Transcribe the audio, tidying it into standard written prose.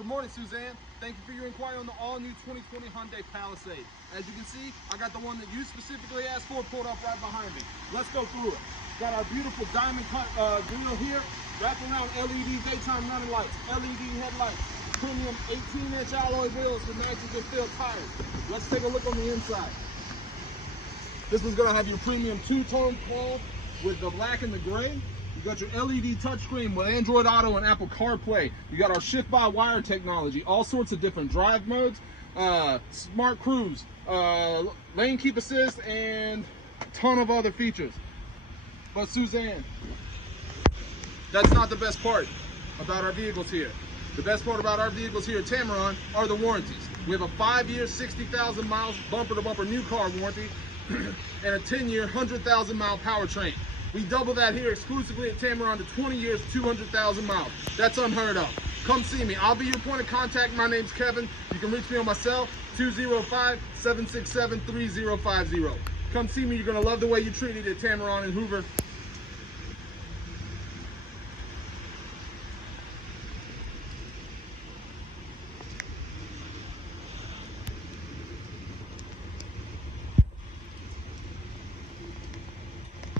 Good morning, Suzanne. Thank you for your inquiry on the all-new 2020 Hyundai Palisade. As you can see, I got the one that you specifically asked for pulled up right behind me. Let's go through it. Got our beautiful diamond cut grille here, wraparound LED daytime running lights, LED headlights, premium 18-inch alloy wheels with nitrogen filled tires. Let's take a look on the inside. This one's gonna have your premium two-tone chrome with the black and the gray. You got your LED touchscreen with Android Auto and Apple CarPlay. You got our shift-by-wire technology, all sorts of different drive modes, smart cruise, lane keep assist, and a ton of other features. But Suzanne, that's not the best part about our vehicles here. The best part about our vehicles here at Tameron are the warranties. We have a 5-year, 60,000 miles bumper-to-bumper new car warranty and a 10-year, 100,000-mile powertrain. We double that here exclusively at Tameron to 20 years, 200,000 miles. That's unheard of. Come see me. I'll be your point of contact. My name's Kevin. You can reach me on my cell, 205-767-3050. Come see me. You're going to love the way you're treated at Tameron and Hoover.